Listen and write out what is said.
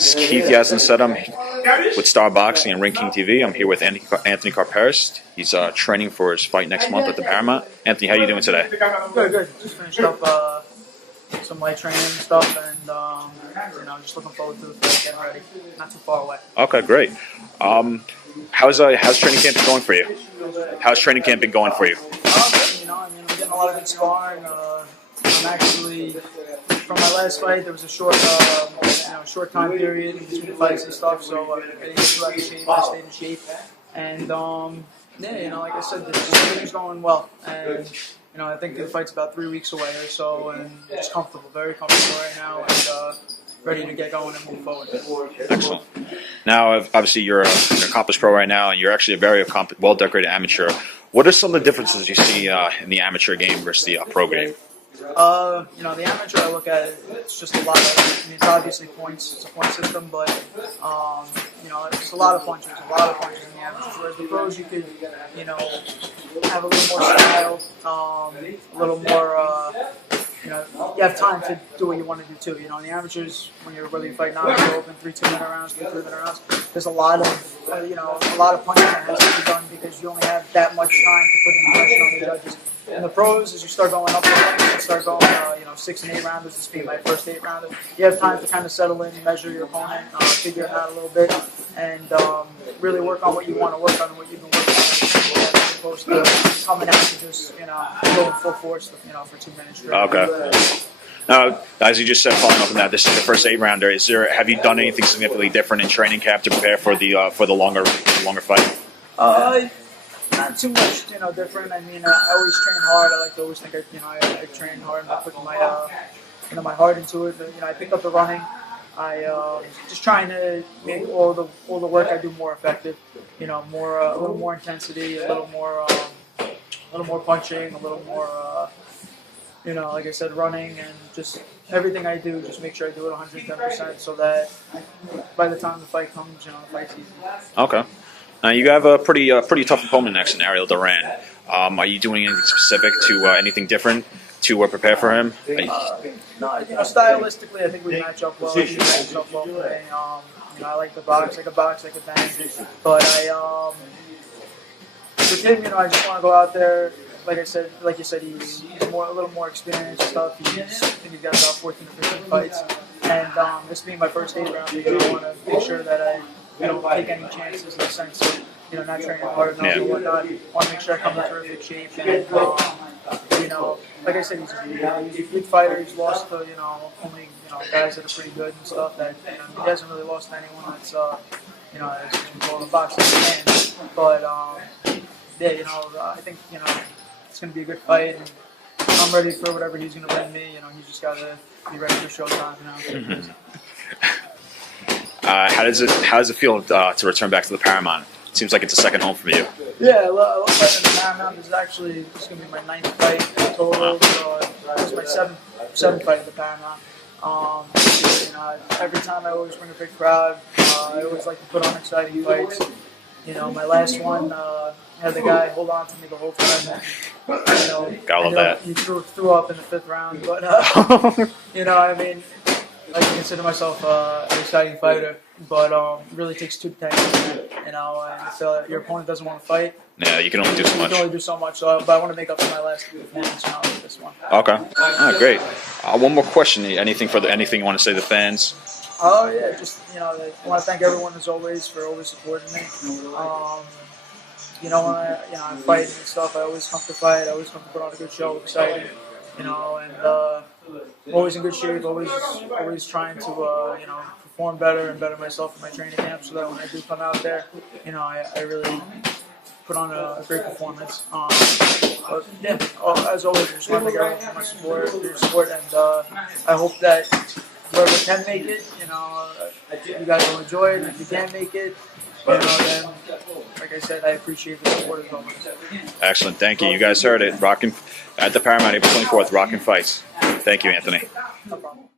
This is Keith Yasin with Star Boxing and Ring King TV. I'm here with Anthony Karperis. He's training for his fight next month at the Paramount. Anthony, how are you doing today? Good. Just finished up some light training and stuff, and just looking forward to the fight, getting ready. Not too far away. Okay, great. How's training camp been going for you? How's training camp been going for you? I'm getting a lot of good sparring. I'm actually, from my last fight, there was a short time period in between fights and stuff, so I didn't get too out of shape. I stayed in shape, and like I said, everything's going well, and I think the fight's about 3 weeks away or so, and just comfortable, very comfortable right now, and ready to get going and move forward. Excellent. Now, obviously, you're an accomplished pro right now, and you're actually a very well-decorated amateur. What are some of the differences you see in the amateur game versus the pro game? The amateur, I look at it, it's just a lot of, it's obviously points, it's a point system, but, it's a lot of punches in the amateurs, whereas the pros, you could, have a little more style, a little more, you have time to do what you want to do too. In the amateurs, when you're really fighting out, you open 3 2-minute rounds, 3 3-minute rounds. There's a lot of, a lot of punching that has to be done because you only have that much time to put in pressure on the judges. And the pros, as you start going up the ranks, you start going, 6 and 8 rounders. This being my first 8 rounder, you have time to kind of settle in, measure your opponent, figure it out a little bit, and really work on what you want to work on and what you've been working on. As opposed to coming out and just, going full force, for 2 minutes straight. Okay. Now, as you just said, following up on that, this is the first 8-rounder. Have you done anything significantly different in training camp to prepare for the longer fight? Not too much, different. I mean, I always train hard. I like to always think, I train hard and I put my heart into it. But, I picked up the running. I just trying to make all the work I do more effective. A little more intensity, a little more punching, a little more, like I said, running, and just everything I do, just make sure I do it 110%, so that by the time the fight comes, the fight's easy. Okay. Now you have a pretty tough opponent next in Ariel Duran. Are you doing anything specific to anything different to prepare for him? No, stylistically, I think we match up well. He matches up well today. I like the box, I could bang. But with him, I just want to go out there. Like you said, he's a little more experienced and stuff. I think he's got about 14 or 15 fights. And this being my first 8 round, I want to make sure that I don't take any chances in the sense of, not training hard enough or whatnot. I want to make sure I come in terrific shape. And, like I said, he's a good fighter. He's lost to, only, guys that are pretty good and stuff. That, he hasn't really lost to anyone that's, that's controlling the boxing man. But, I think, it's going to be a good fight. And I'm ready for whatever he's going to bring me. He's just got to be ready for Showtime now. Mm-hmm. How does it feel to return back to the Paramount? It seems like it's a second home for you. Yeah, I love fighting at the Paramount. This is actually going to be my 9th fight total. So this is my seventh fight at the Paramount. Every time I always bring a big crowd. I always like to put on exciting fights. My last one had the guy hold on to me the whole time. Gotta love that. He threw up in the 5th round, but I consider myself an exciting fighter, but it really takes 2 to tango. And if your opponent doesn't want to fight, yeah, you can only do so much. You can only do so much. But I want to make up for my last performance with this one. Okay. Great. One more question. Anything you want to say to the fans? Oh yeah, just I want to thank everyone as always for always supporting me. When I'm fighting and stuff, I always come to fight. I always come to put on a good show, exciting. And always in good shape, always trying to, perform better and better myself in my training camp so that when I do come out there, I really put on a great performance. But yeah, as always, I just want to thank everyone for your support, and I hope that whoever can make it, you guys will enjoy it. If you can't make it, then, like I said, I appreciate the support as well. Excellent. Thank you. You guys heard it. Rockin' at the Paramount, April 24th, Rockin' Fights. Thank you, Anthony. No problem.